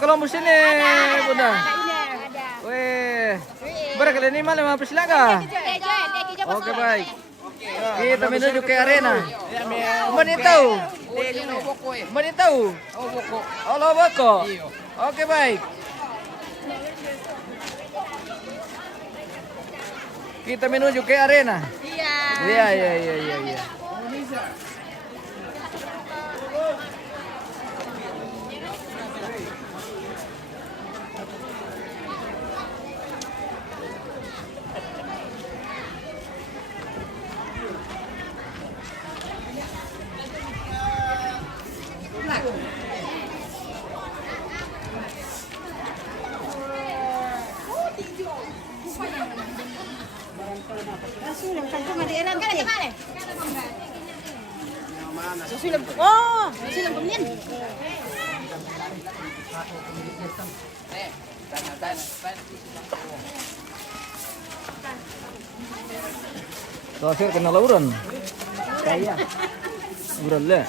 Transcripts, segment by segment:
Columbus sini, Bunda. Ada. Weh. Berapa ini malam apa silaga? Oke baik. Kita menuju ke arena. Menitau. Menitau. Oh Loboko. Oke baik. Kita menuju ke arena. Iya. Iya. Susulan po. Oh, susulan po niyan. Terakhir kena lauran. Kaya. Lauran lah.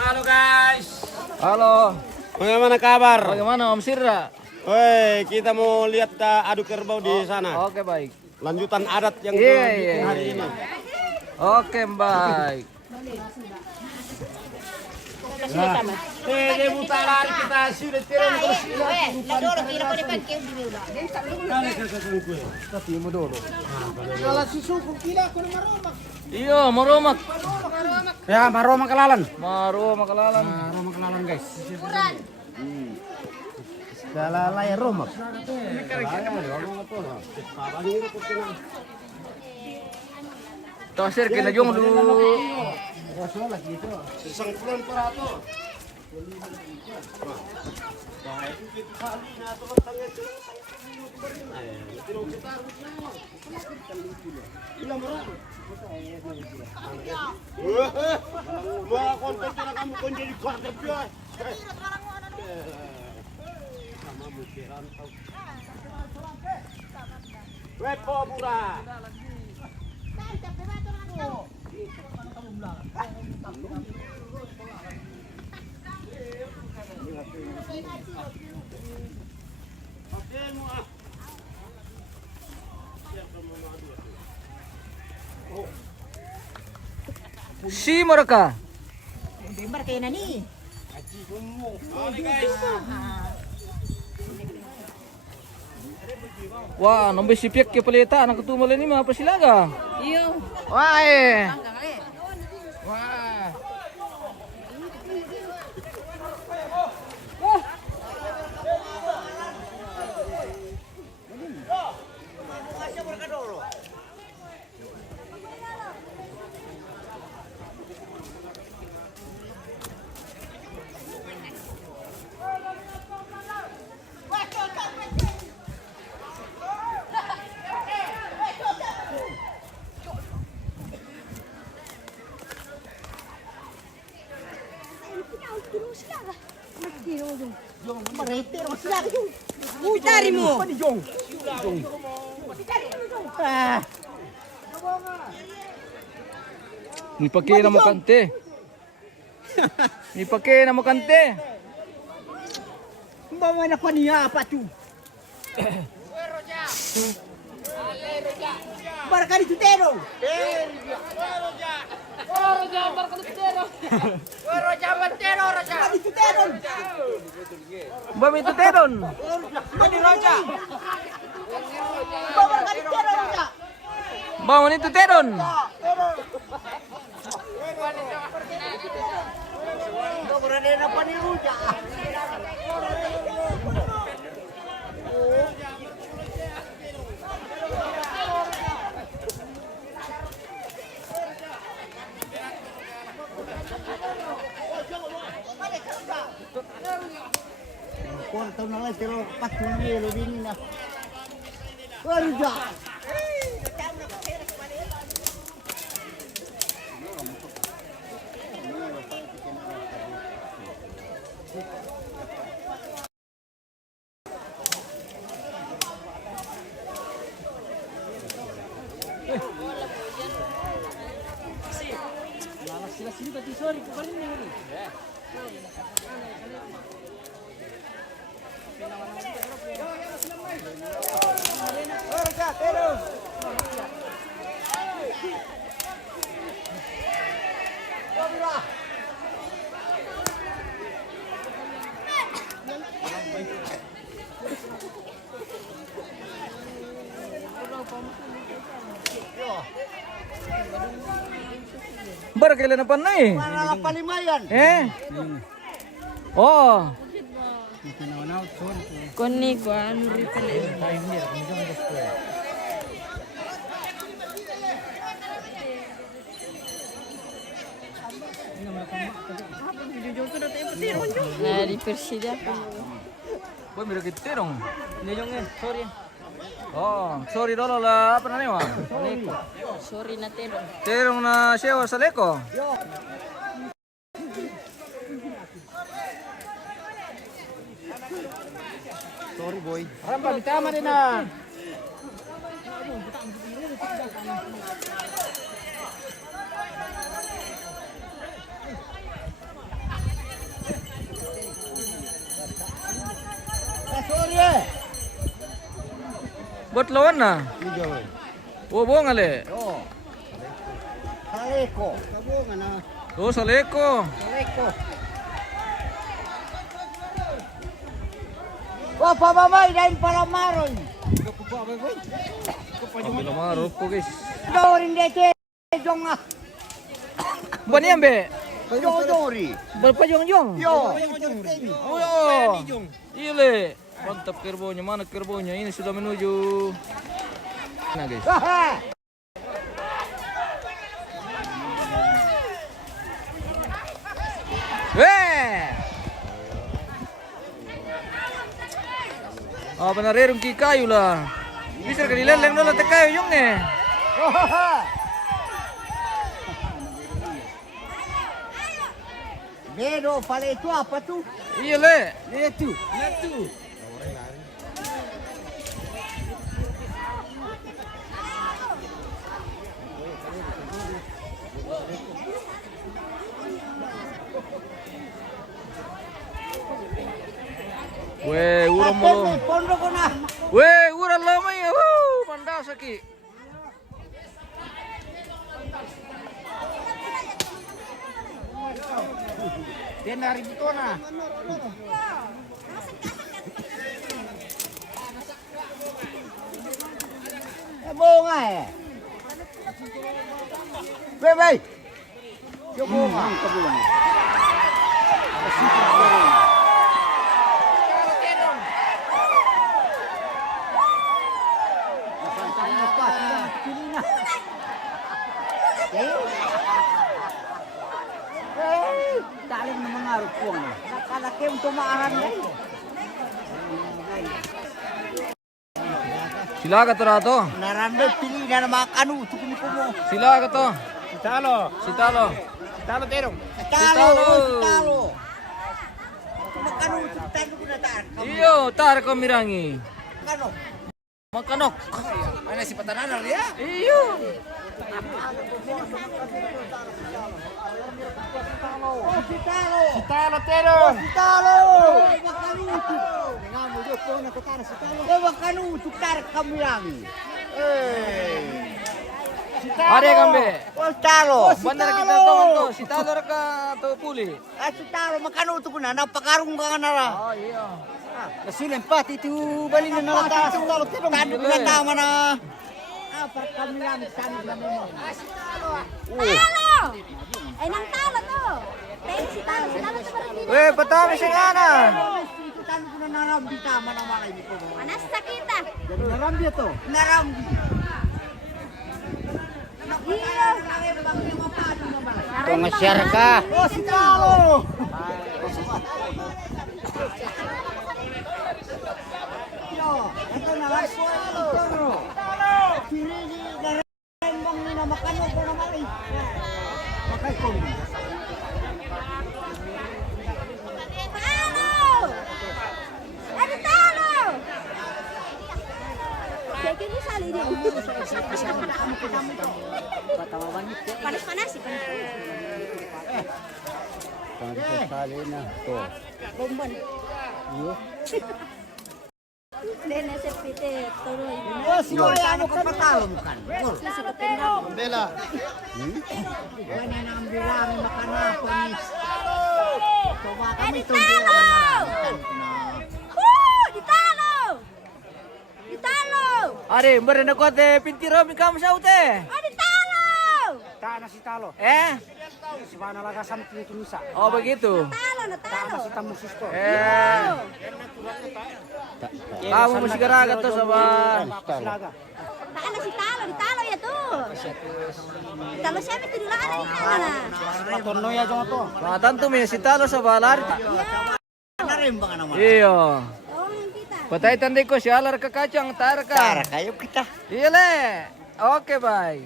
Halo guys. Halo. Bagaimana kabar? Bagaimana Om Sirra? Woi, kita mau lihat adu kerbau di sana. Oke baik. Lanjutan adat yang Iya. hari ini. Oke baik. Mutaran kita sudah turun terus. Iya, maromak. Ya, maroma kelalan. Maromak kelalan. Maroma kelalan guys. Dalalay romak. Terakhir kena jong dulu. Sesang puluhan perato. Wah, konten kamu kon jadi konsep ya. Sama bukiran tau. Wepo pura. Si mereka. Bimbar kayo na ni. Wah, nombe sipiak ke pelita anak ketumal ini mah apa silaga? Iyo. Wah, Wah. Pitari mo. Nipake na mo kante. Nipake na mo kante. Bawa na pa niya apa tu. Barca di tutero. Bami itu teron. Bawa itu teron. Corta una vez pero patrullero vieni na. Guarda. Bar kailan na pa na eh. Para palimayan. Eh? Oh. Koni ko anu ripele. Nah, di Persida. Boy, mira que terong. Sorry. Oh, sorry dolo lah apa namanya? Leko. Sorry na telo. Terong na sewa sa leko. Sorry boy. Ramba, ditama din na. Sorry. Buat lawan na. Iya. Oh, buang ale. Oh. Saleko. Kabungan na. Oh, sa leko. Saleko. Wah, pamamay dahil para maroy. Ambil maro po guys. Dorin dete. Jong ah. Buat niyan be. Dori. Berpajong-jong. Yo. Oh. Iya le. Mantap kerbonya. Mana kerbonya? Ini sudah menuju. Nah guys. Haha. Weh. Oh, penarerong kayu lah. Bisa ka nileleng nila te kayo yung eh. Bedo, pala itu apa tuh? Iya le. Itu. Weh, urang mo. Pondok ko na. Weh, urang lamay. Pandas aki. Dia dari Butona. Bunga eh. Bebe. Yo bunga. Talim na mga rupong. Nakalaki ang tumaaran na yun. Sila ka to rato. Naramday pili na mga kanu. Tukuni ko mo. Sila ka to. Talo. Si Talo. Talo terong. Talo. Talo. Makanu. Talo ko na taan. Iyo, tar ko mirangi. Kano. Makanok. Mana si Patanan ya? Iyo. Si Talo. Talo terong. Si Talo. Makanu. Nga mo doon po nakatara si Talo. Makanu. Tukar kami lang. Are kambe. Oh, Talo. Bandar kita kawan to. Si Talo ra ka to puli. Si Talo. Makanu to ko na. Napakarong ka na ra. Oh, iya. Kasilan pati itu balik na nalata sa talo tinong tado na tama na. Para kami lang sana na mo. Talo! Ay, nang talo to. Thanks si talo. Si talo to pala dito. Weh, patami si ngana. Itu tado ko na narambi tama na malay dito. Anas sa kita. Jadi narambi to. Narambi. Iya, Pengesyar ka. oh si Talo. Yo, ito na lang po ito. Sini di narembang ni na makano ko na mali. Makay ko. Talo! Panas-panas sih. Sekali na to. Bombon. Iyo. Nene sa pite. Tuloy. Yo, sino ano ka patalo mo kan? Sa kapenda. Bela. Wala na ang bilang makana panis. Coba kami Ditalo! Ditalo! Ditalo! Are, mbere na kote pintiro mi kam saute. Ditalo! Tana si talo. Si mana laga samping tunisa. Oh begitu. Natalo. Si tamu sisto. Kamu mesti garaga to sabar. Laga. Taan na si Talo. Ditalo ya tuh. Ditalo siya may tinulaan na itala. Patono ya jong to. Matan tu mi si talo sabalar. Narembang naman. Iyo. Oh, yung kita. Patay tandi ko sialar ke kacang tar Tara ka. kayo kita. Iya le. Oke bye.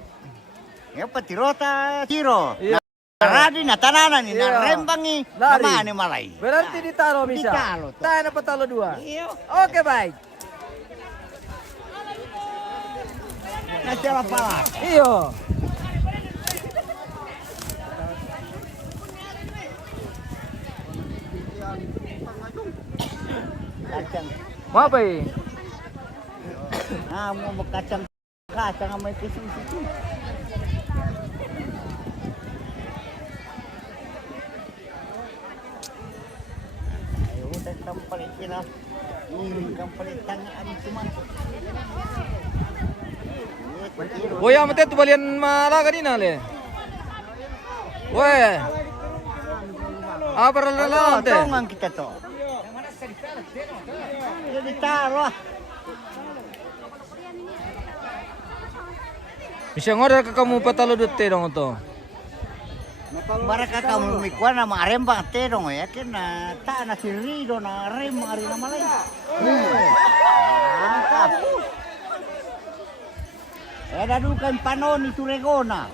Ya patirota tiro. Iya. Radi na tananan ni Iya. narembangi. Lari. Namane malay. Berarti di talo bisa. Ditalo to. Tayo na patalo dua. Iyo. Oke bye. Natela pala. Iyo. Kacang. Mau apa ini? Mau kacang sama itu situ. Ayo udah kampalit kita. Ini kampalit tangan abi cuma. Boya mate tu balian malaga di nale. Weh. Apa lalang teh? Tongan kita to. Jadi taruh. Bisa ngorder ke kamu patalo dute dong to. Baraka kamu mikuan nama arembang terong ya kena tak na sirido na rem ari na malay. Mantap. Dukan panon itu regona.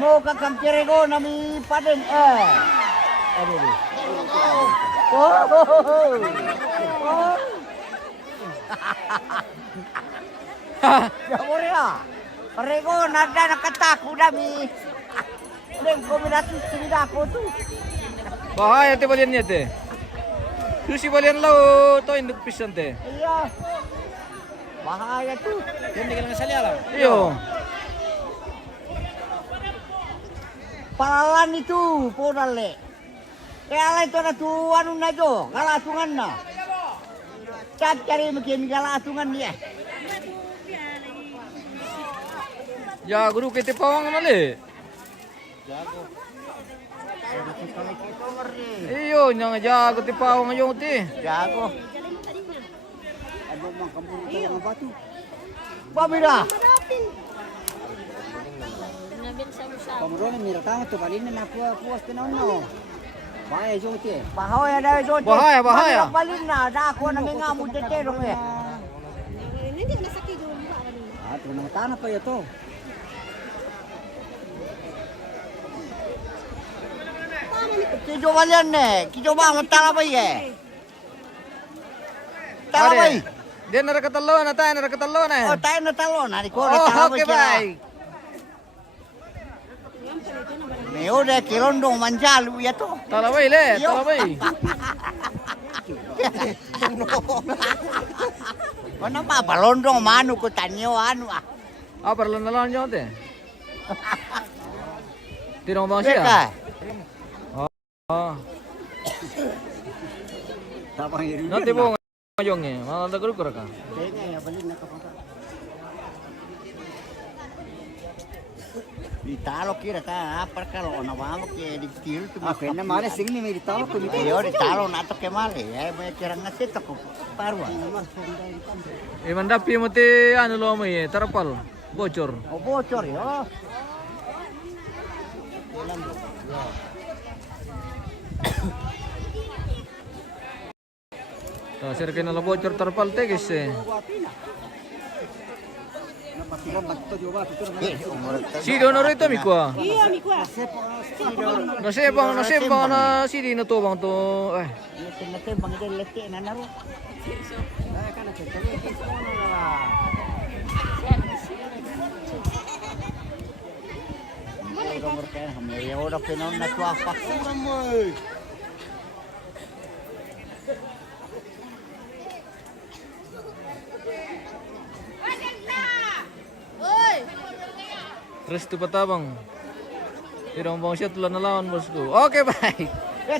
Mau kakam regona mi paden Aduh. Ya boleh. Regona ada nakataku dami. Dan kombinasi tidak aku tuh. Bahaya teh baliannya teh. Susi balian lau to induk pisan teh. Iya. Bahaya tuh. Yang tinggal salia lah. Iyo. Palalan itu, podale. Kaya itu na tuh anu na jo, kalatungan na. Cari mungkin kalatungan dia. Ya guru kita pawang nale. Iyo nyang jago ti pawang ayo ti. Jago. Aduh mang kamu tolong batu. Pamira. Nabit sa usaw. Kamu mira tang tu balin na puas no. Bahaya jote. Bahaya dah jote. Bahaya. Balin na da ako na mengamu tetero eh. Hindi ko nasakit yung mukha ka nun. Ito nang tanah pa ito. Kijo balian ne, kijo ba matala ba ye? Tala ba? Dia nara katalo na tayo nara katalo na. Oh, tayo na talo na ko na Oh, tala ba okay bye. Me ode kilondong manjalu ya to. Talabay le, talabay. Mana pa balondong manu ko tanyo anu ah. Apa lalan nyo teh? Tirong bang siya. Beka. Oh. Tapang iri. Nanti po ngayong eh. Mga nagurukura ka. Kaya ya balin na kapata. Ditalo kira ka apar kalau na wamo ke dikil tu. Ah, kena mare sing ni me ditalo ko mite. Yo ditalo na to ke male. Ay may kira ngasit ko parwa. Mandapi mo ti ano lo mo eh, tarapal. Bocor. Oh bocor yo. Ta sir kay na bocor tarapal te guys eh. Si do no rito mi kwa. Iya, mi kuha. Nasebang na si di na to bang to. Eh. Nete bang de lete na naro. Udah mereka ya udah penon na tua pak. Restu Patabang. Tidak mau siya tulan na lawan bosku. Oke baik.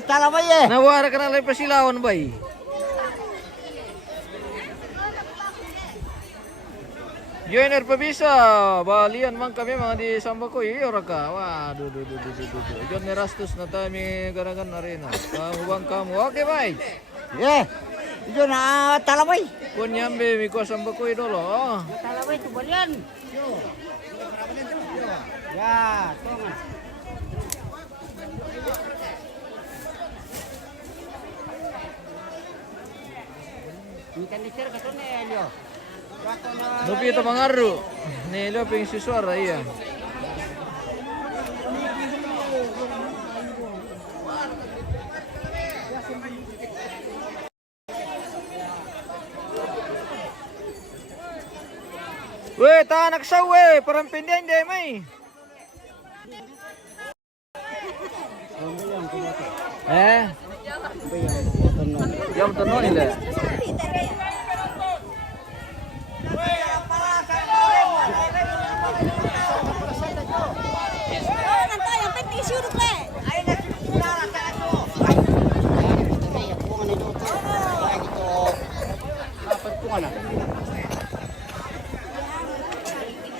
Tala ba ye? Nawara ka na lang pasilawan bay. Joiner pabisa, balian man kami mga di samba ko iyo raka. Waduh, John Erastus na tami garagan arena. Kamu bang kamu, oke baik. Ye. Ijo na tala ba? Kunyambe mi ko samba ko idolo. Tala ba itu balian? Ya, tonga. Ikan dicer ka to na Elio. Lupi ito mangaru. Nilo ping siswara iya. Weh, tanak sa weh, parang pindahin deh may. Jam tenun nila.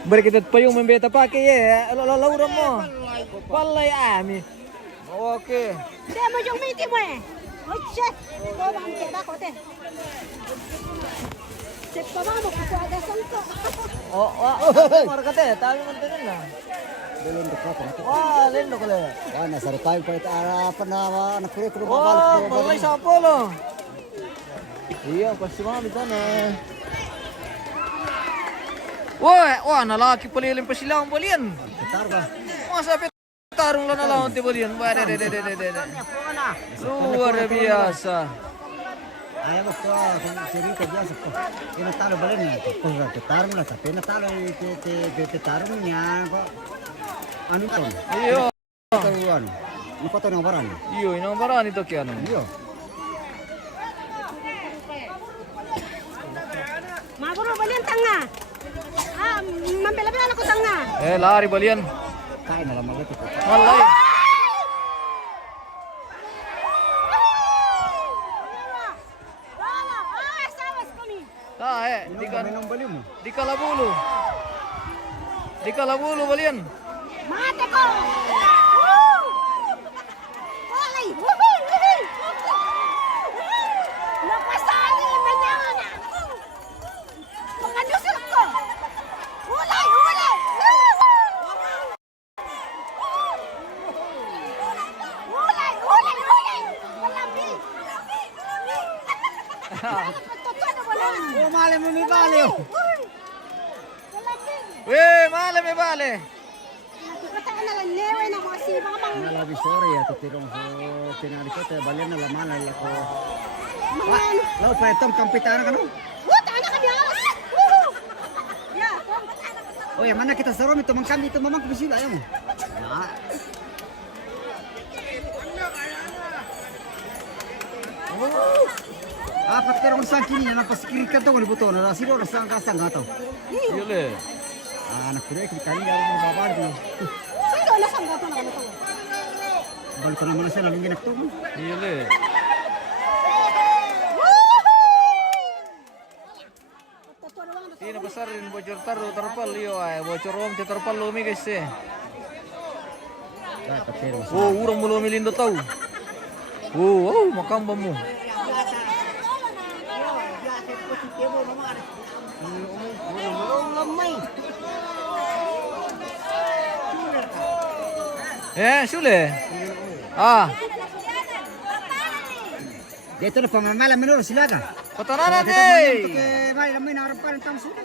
Berkitat pa yung membeta pake ya, lauran mo. Palay ami. Oke. Dia mau jong miti mo eh. Oh shit. Ko bang keda ko te. Cek pa mo ko ada santo. Marka te, tayo man tanan na. Belum dekat. Wah, lendo ko le. Wah, nasar tayo pa apa na nakuro Wah, palay sa polo. Iya, pasti mami sana. Wah, nalaki palilim pa sila ang balian. Betar ba? Masa tarung lang na lawan ti balian. Luar biasa. Ayaw ko cerita biasa ko. Tinatalo ba rin ito? Kung tataro mo na sa tinatalo tinataro niya ko. Ano to? Iyo. Ano? Ano pa to ng barang? Iyo, inang barang ito kaya no. Iyo. Maburo balian tanga. Mambela-bela ako tanga. Lari balian. Kain na lang mga ito. Malay. Di kalabulu. Di kalabulu balian. Mate ko. Walay. Napasali manyan. Panganyusin ko. Ulay. Malabi. Oh, mali mo mi bali. Weh, male me vale. Katakan na lang newe na mga sibang mga Malabi sorry ya tirong so tinari ko te balian na laman na ko. Law pa itong kampitana kanu. Wuta na kami alas. Ya, Oh, ya mana kita serom itu mangkami itu mamang kubisila ya mo. Nah. Apat ka naman sa kini na napasikiri ka daw ni buto na siro na sang kasang gato. Iyo le. Anak ko rin kani daw mo babar di. sino na sang gato na to? Bal ko naman siya lalong ginakto mo. Iyo le. Ini besar rin bocor taru terpal iyo ay bocor om te terpal lumi guys eh. Ah, pero Oh, urang mo lumi lindo tau. Oh, makamba mo. Sule. Dito na pamamala menurut silaga. Patanan natin. Ke mali lamay na harapan tang sudah.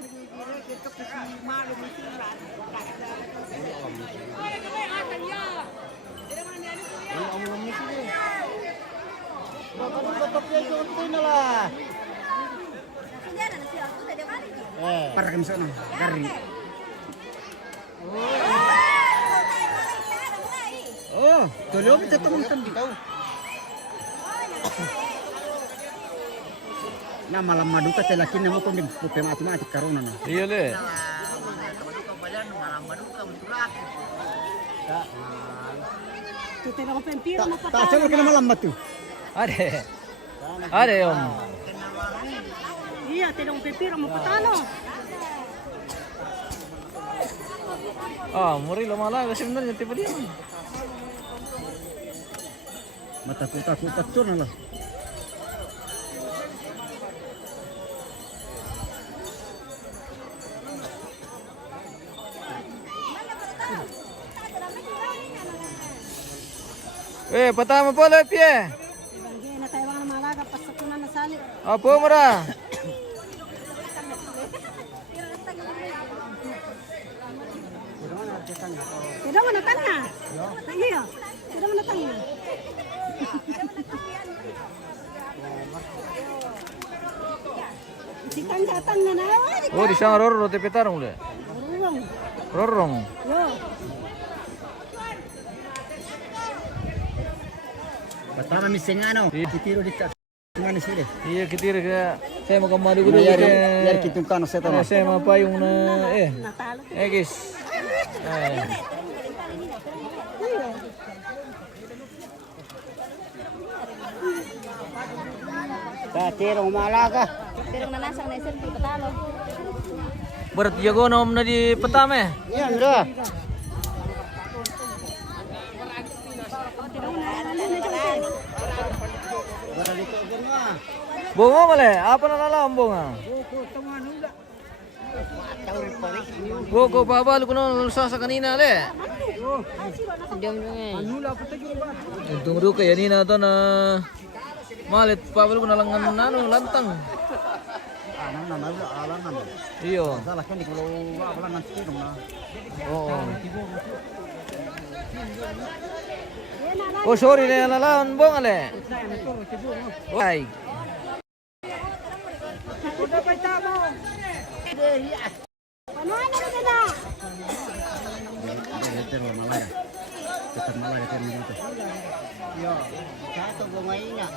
dia na siya. Sudah dia balik. Para kami sana. Dari. Oh, tuloy mo ito mong tambitaw. Na malam maduka telakin na mo kung nagpupe matematik karoon na. Iya le. Tak coba kena malam batu. Ade. Ade om. Iya, tidak pipir mo patalo. Ah, muri lumalaga sebenarnya tipe dia. Matakot-takot tuh na lah. Pertama pula pie. Na tayo mga malaga pasok na nasali. Apa mura? Tidak mo natanga. Iya. Tidak mo natanga. Si datang na na. Oh, di sana roro tipe tarung le. Urong. Rorong. Yo. Pertama missing ano, ditiro di mana sih deh. Iya kitir ke saya mau kemari dulu Yar kitong kano sa to. Saya mau payung na Natalo. guys. Tiro umalaga. Pero nanasang na isip patalo. Berat jago nom na di pertama. Yan dah. Bunga male, apa na nalam bunga? Go babal ko no sa kanina le. Untung do kaya nina to na malit babal ko na lang nano lantang. Anang naman alang naman. Iyo. Salah kan di kalau wala nang tiro na. Oo. Oh, sorry na nalaan bunga le. Ay. Ano na na? Tiro malaga. Tetap malaga kan dito. Yo, satu bungay na.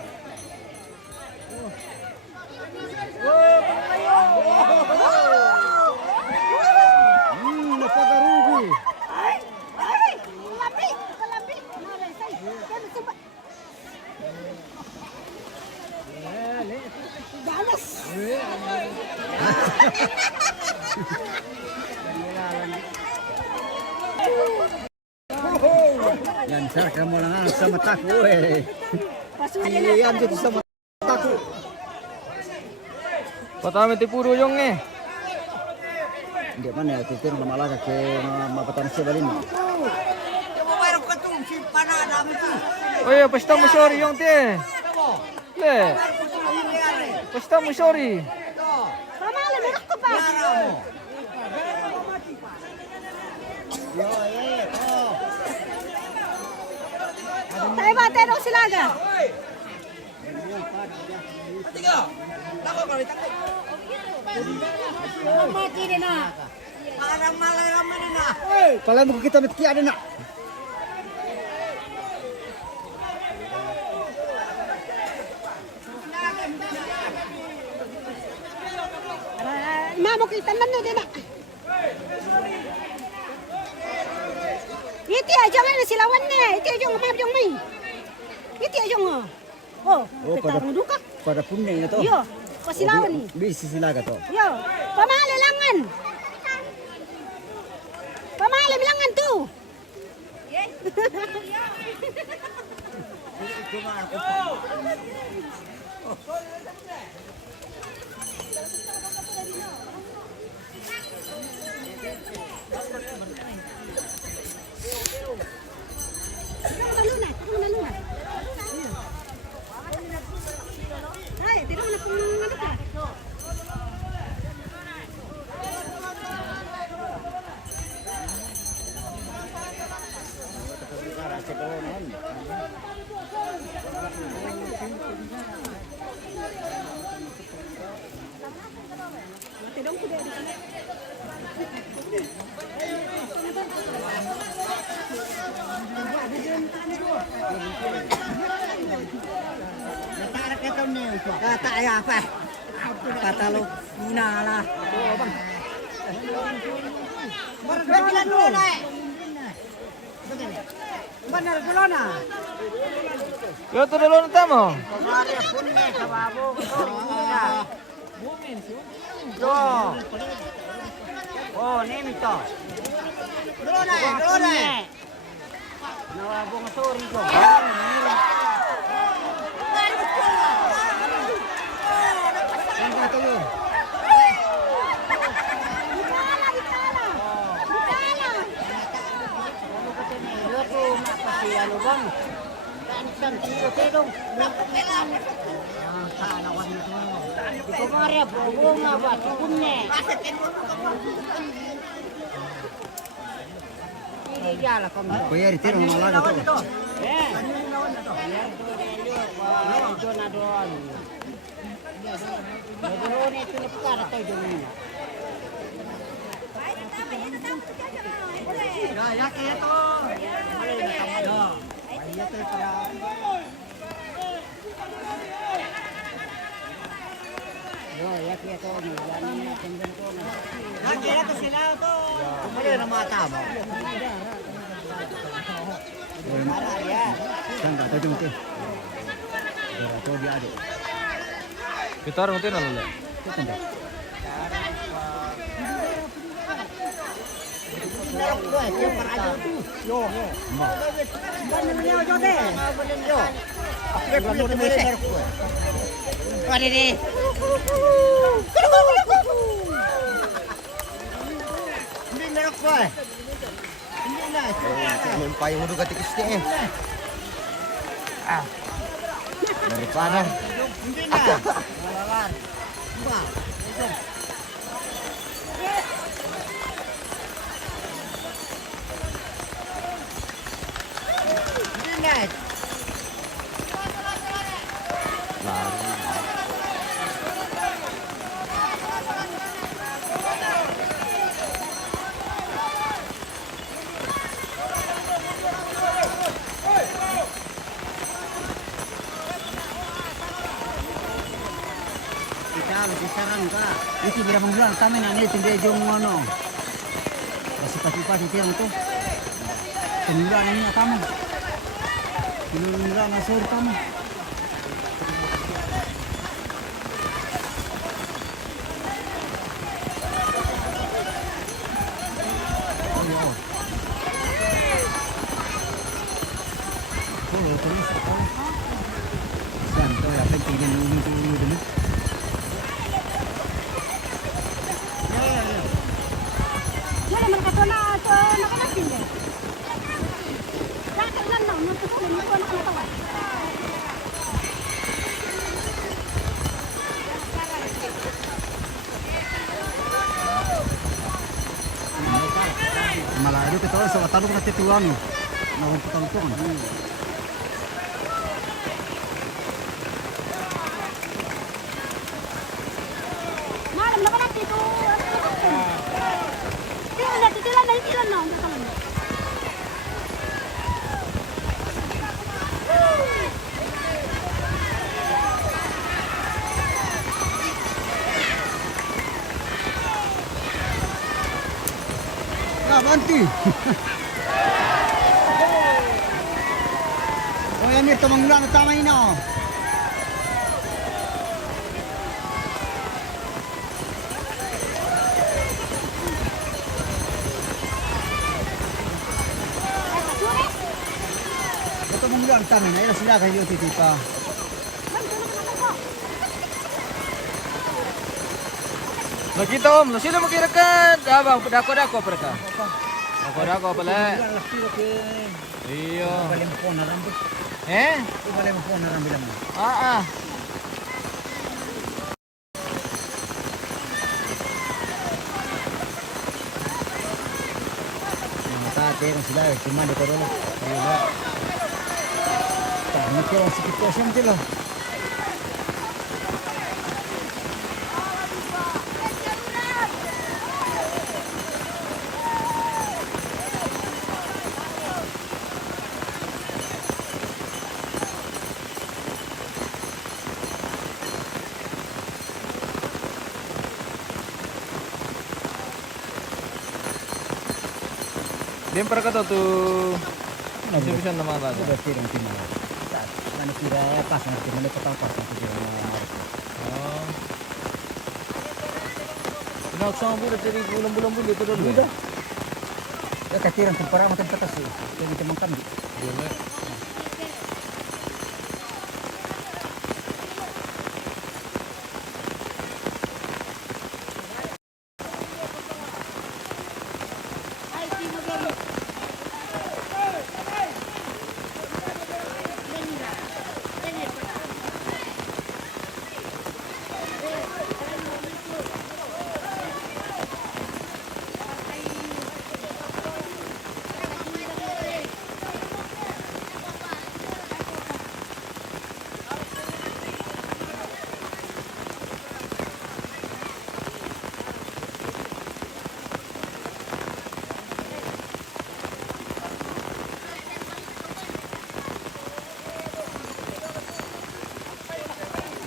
Napagarugi. Ay! Lapi! Lapi! Naresay! Kaya suba! Galas! Yan sir, kamu lang sa mata ko eh. Pasukin na! Yan dito sa mata ko. Patame ti puro yung Hindi man eh, titiro na malaga kay mapatan siya balin. Oye, pasta mo sorry yung ti. Le. Pasta mo sorry. Pamala, meron ko pa! Tayo ba? Tayo sila aga? Mati din na! Parang malalaman din na! Kalau mo kita mit kiya na. Mamo kita man din na! Iti aja nga silawan ne! Iti aja nga mabjong may! Iti aja nga! Oh, kita duka! Pada puning na to. Yo, pasilawan ni! Bisi sila ka to. Yo, pamali langan! Pamali langan tu! Hai, tidak nak ngadu ka? Tak ya apa? Kata lu Cina lah. Tuh bang. Bilang dulu naik. Benar dulu na. Yo to dulu tamo. Kemarin pun nih kawabu. Tuh. Oh, ini mito. Dulu naik. Nawabu ngasuri ko. Tunggu tuh. Kuya retiro malah gitu. Kita orang tin lalu. Lumpay mo duga tikis niya eh. Daripada. Hindi na. Malawan. Ba. Hindi na. Kisaran ka. Iti bila manggulan kami na ni tindi jong ano. Pasi-pasi tiang tu. Tenggulan ini kami. Tenggulan asur kami. Oh, terus. Santai apa tinggal dulu dulu. Wala man ka to na nakalasin eh. Dakal lang no, tutusin mo ko nakatawa. Malayo kita sa talong na tituan. Nawang putang-tong. Malam na pala dito. Tilan na. Banti. Oh, yan ito manggulan tama ina. Ito manggulan tama ina, ila sila kayo titipa. Nakita om, sino makirakan? Abang dako-dako mereka. Dako-dako pala. Iyo. Balik mo po na rambut. Balik mo po na rambut mo. Tate kan sila cuma di corona. Iya. Tak mikir sikit kosong je lah. Lempar ka to bisa nama Itu lagi. udah tirang timah. Mana kira pas nanti mana petang pas nanti kira Oh. Nak sama budak jadi bulan-bulan bulu itu dulu. Udah. Ya katirang tempara macam kata sih. Jadi teman kan. Boleh.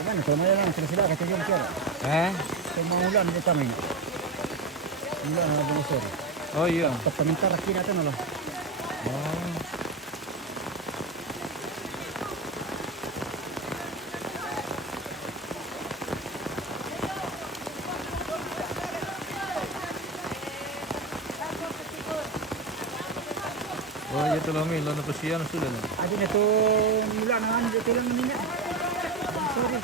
Mana tuh mana lang sila kata jom kira. Kemangulan kita main. Mulan na bulusor. Oh iya. Paminta laki natin ano. Oh. Oh, itu loh mi, lo napasiyan sudah na. Adi na to mula na ano dito lang niya. Sorry.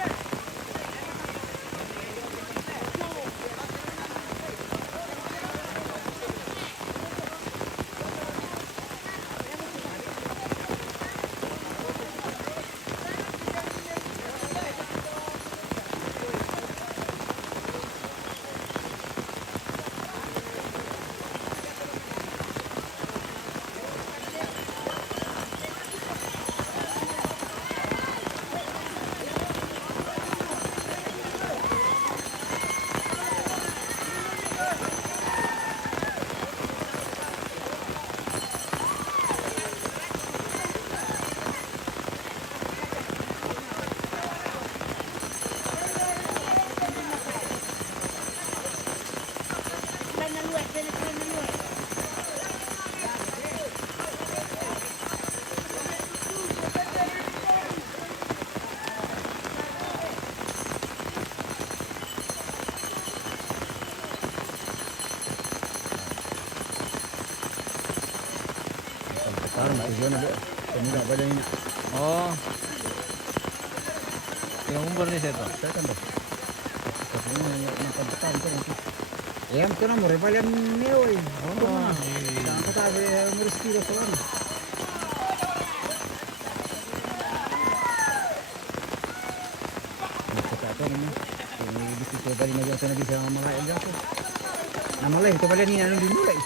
Parang tujuan ada. Pemuda badan ini. Oh. Yang umur ni saya tu. Saya kan dah. Tapi ni nak petan tu nanti. Yang tu nama rebalian ni oi. Oh. Jangan kata ngurus kira soalan. Kata ni. Ini bisa dari negara sana bisa Malay aja tu. Nama lain tu balik ni anu dimulai.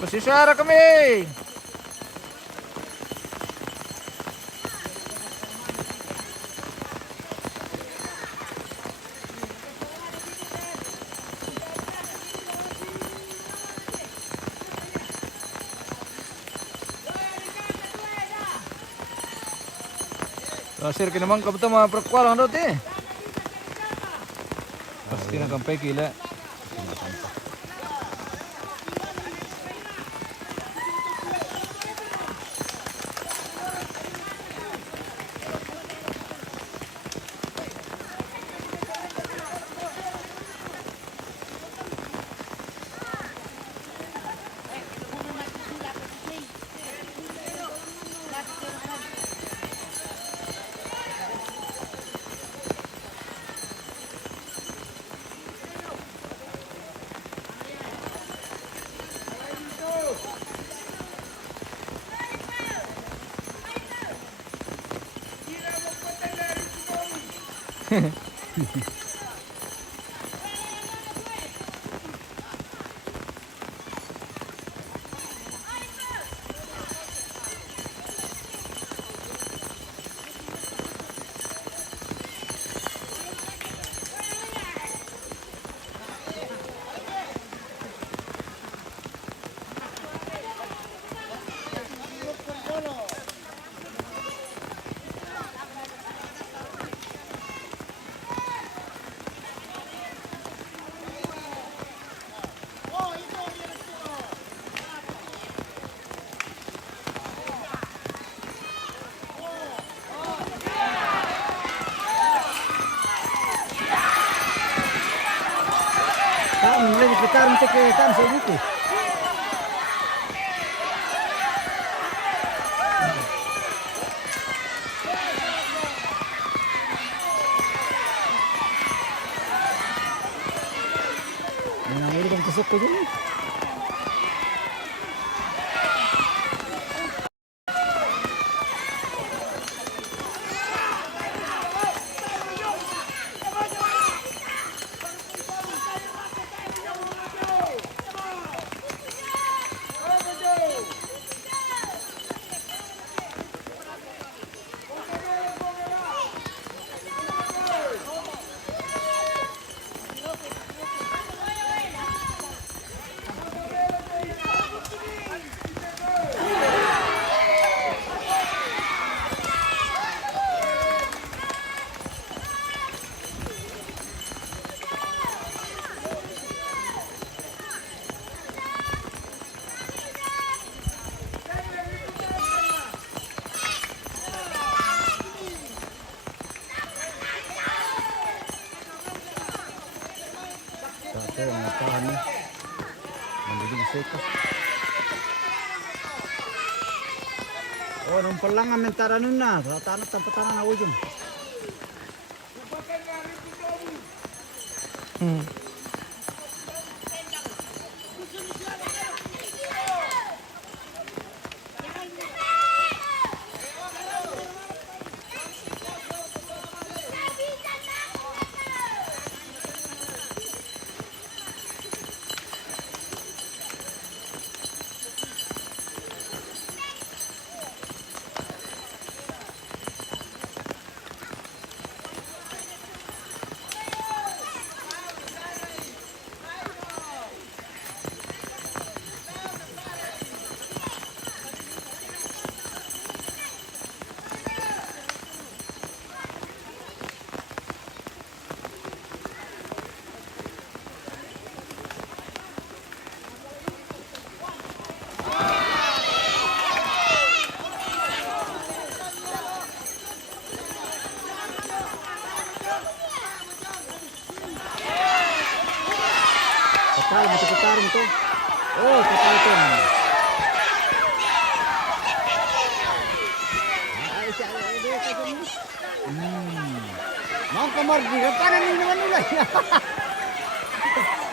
Pasisara kami. Asir ka naman kabta mga prakwalang daw ti. Pasti na kampay kila. mulai diputar untuk ke kan saya buku. Nah, ini kan tusuk ko dun. Satu yang tahan nih. Mendidih seco. Oh, numpal lang ang mentara nun na. Tanot ang patangan na ujung. Total, masih putarin tuh. Oh, total itu. Mau kamar di depan ini naman nila.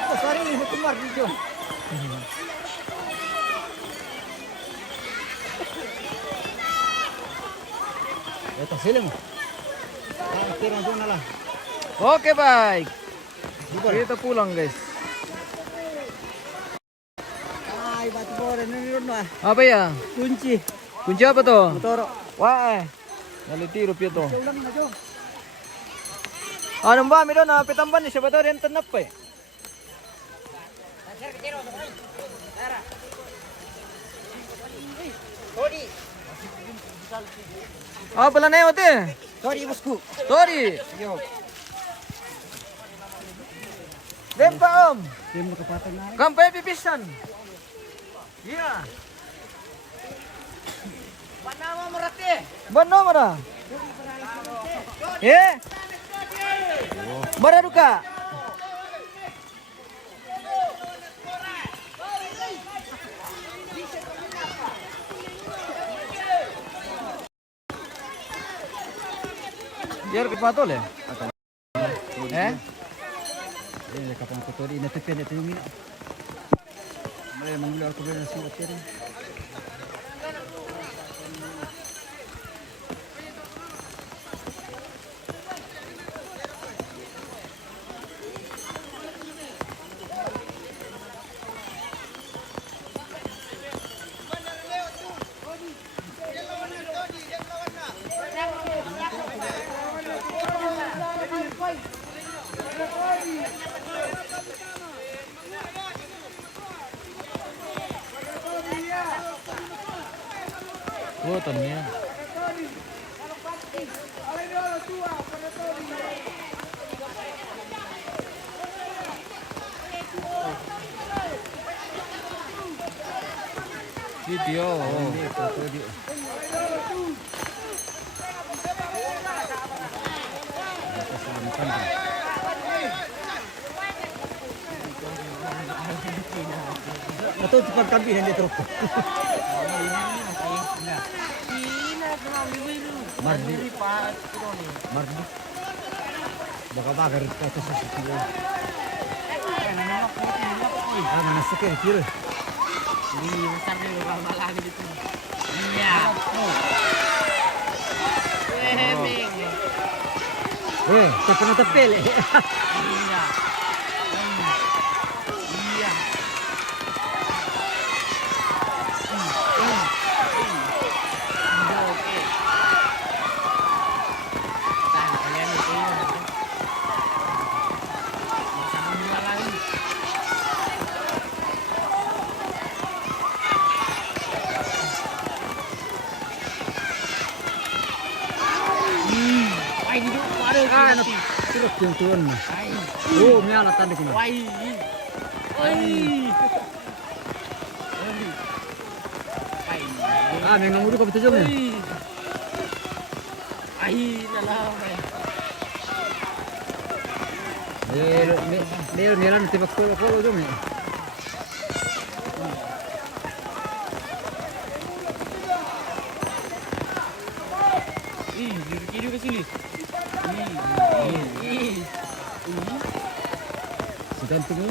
Oh, sorry, ini kamar dito. Ito sila mo. Kira doon na lang. Oke, baik. Kita pulang, guys. Ay, batu bore nilun na. Apa ya? Kunci. Kunci apa tuh? Motor. Wah, naliti rupiah tuh. Ulang na jo. Ano ba, mi doon, pitamban ni siya ba ito rin tanap pa eh. Ah, pala na yun, ate. Sorry, bosku. Sorry. Yo. Dem pa, om. Tim kapatid na. Kampay pipisan. Iya. Panama merati. Bano mara? Eh? Mara duka. Biar kepatol ya? Eh? Ini kapang kotor ini tepen itu ini. Mulai mengular ke bawah sini akhirnya. Oh, tannya. Video. Atau cepat kambing yang diteruk. Mardi. Mardi. Baka bagar ito sa sitio. Mana sekir kiri. Terkena tepel. Terus yang turun. Oh, miala tadi kena. Memang udah kau betul ni. Dia nanti bakal kau jom ni. Kiri ke sini. Sudah tunggu.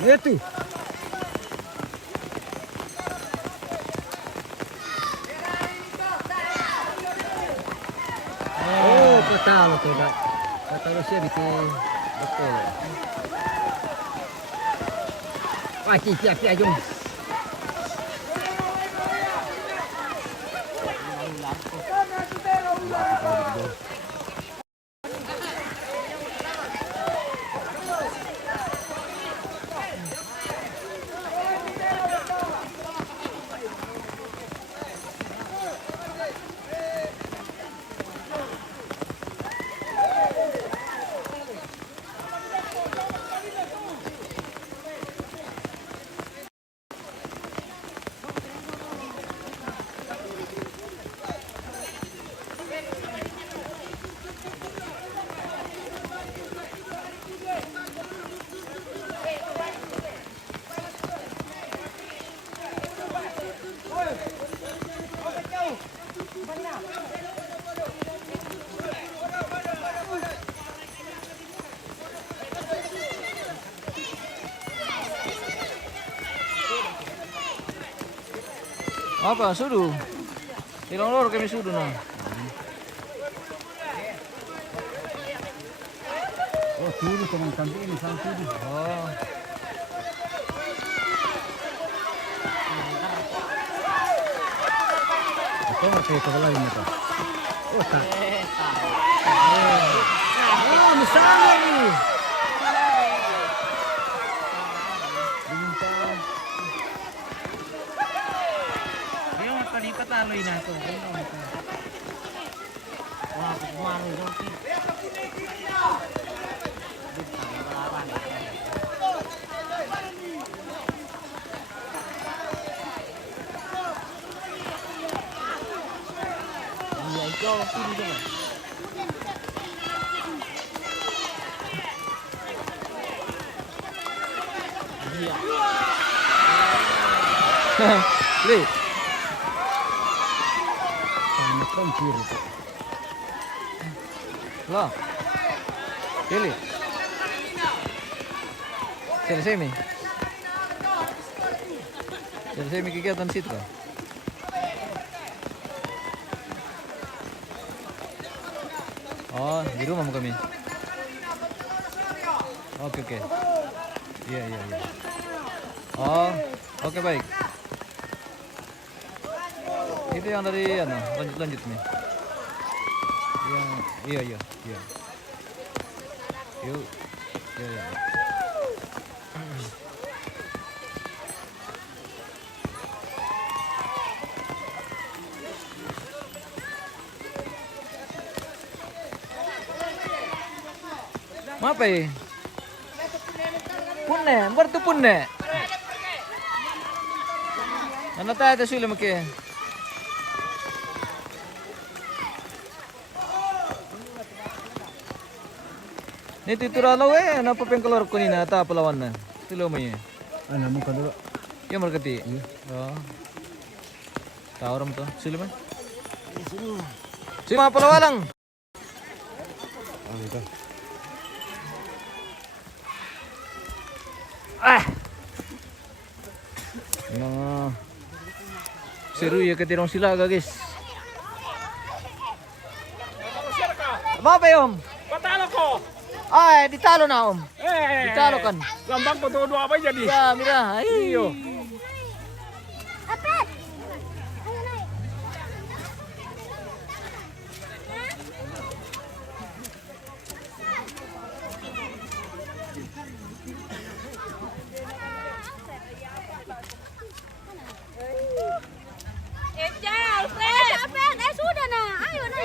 Itu. Oh, patalo tu dah. Patalo siya bikin betul. Wah, siap jom. Apa sudu? Ilang lor kami sudu na. Oh, tiri teman kambing ini sang tiri. Oh. Ito ngerti kepala ini tu. Oh, tak. Oh, misalnya ni. Pataloy na ito. Wah, kumaro daw. Iya, ikaw, pili ka ba? Iya. Li. Kiri tu. Lah. Pilih. Semi. Semi kegiatan situ kan? Oh, di rumah kami. Oke. Iya. Oh, oke baik. Itu yang dari lanjut nih. Yang iya. Yuk. Iya. Apa ya? Punne, bertu punne. Ano tayo ito sila maki? Nito turalaw ano pa pang kalor ko nina ta palawan na. Tilo mo yun. Ano mo ka dulu? Yung markati. Oo. Tawaram to. Sila man. Sila mga palawalang. Ah! Mga seruya katirong sila guys. Apa ba yun? Patalo ko! Ay, ditalo na om. Ditalo kan. Lambang ko to apa jadi? Ya, mira. Ay, yo. Apet! Ayun ay. Apet! Eh, sudah na. Ayo na.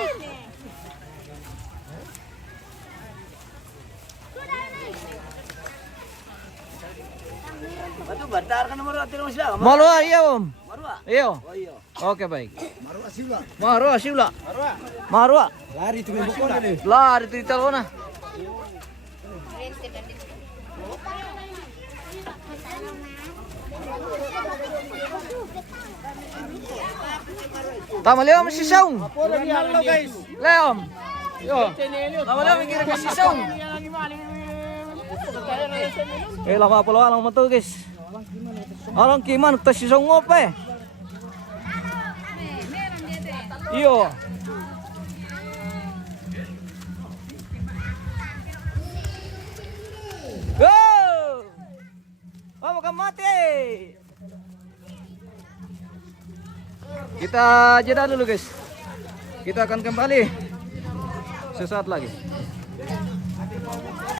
Ato bandar ka na maro atin mo sila. Malwa iya om. Marwa. Iyo. Oh iya. Oke baik. Marwa sila. Marwa siula. Marwa. Marwa. Lari tu mo ko na. Lah, itu ditalo na. Tama Leom si Saung. Hello guys. Leom. Yo. Tama Leom kira ka si Saung. Lah pa lang mo to guys. Alang kiman ta si Saung ngope. Iyo. Go! Oh, mati. Kita jeda dulu guys. Kita akan kembali sesaat lagi.